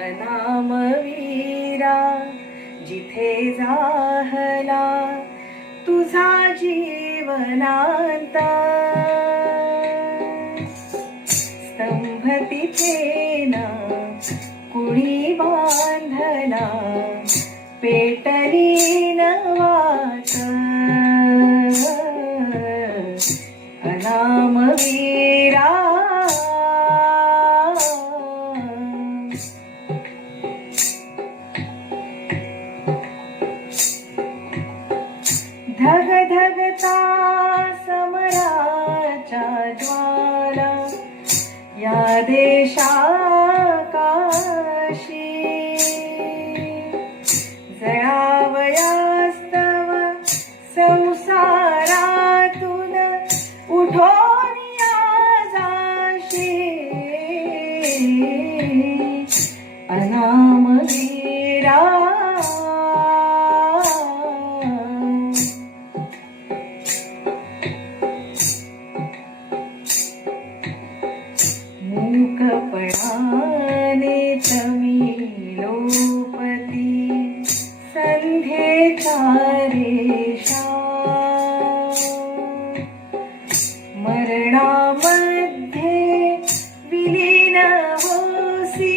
अनामवीरा जिथे जाहला तुझा जीवनांत. स्तंभ तिथे ना कुणी बांधला पेटली समराच्या ज्वाला या देशाकाशी. जळावयास्तव संसारातून उठोन या जाशी. अना मूकपणाने तमी लोपती संध्येचा मरणामध्ये विलीन होसी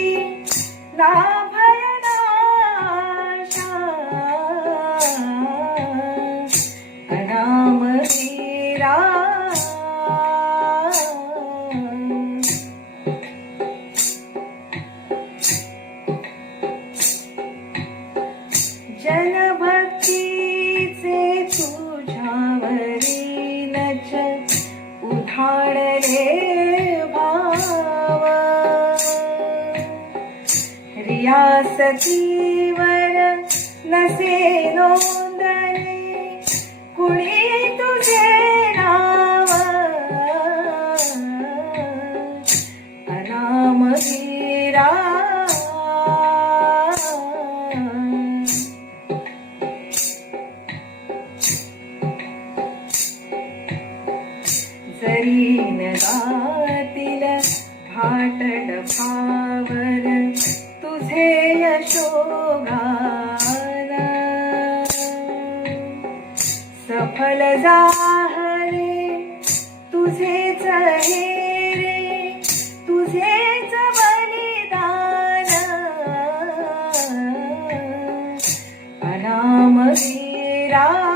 उठाणले भाव. रियासतीवर नसे नोंदणे कुणी तुझे नाव अनामवीरा जरी नगातील भाटड भावर तुझे यशोगान. सफल जाहरे तुझे हे रे तुझेच बलिदान. अनामवीरा काळोखातुनी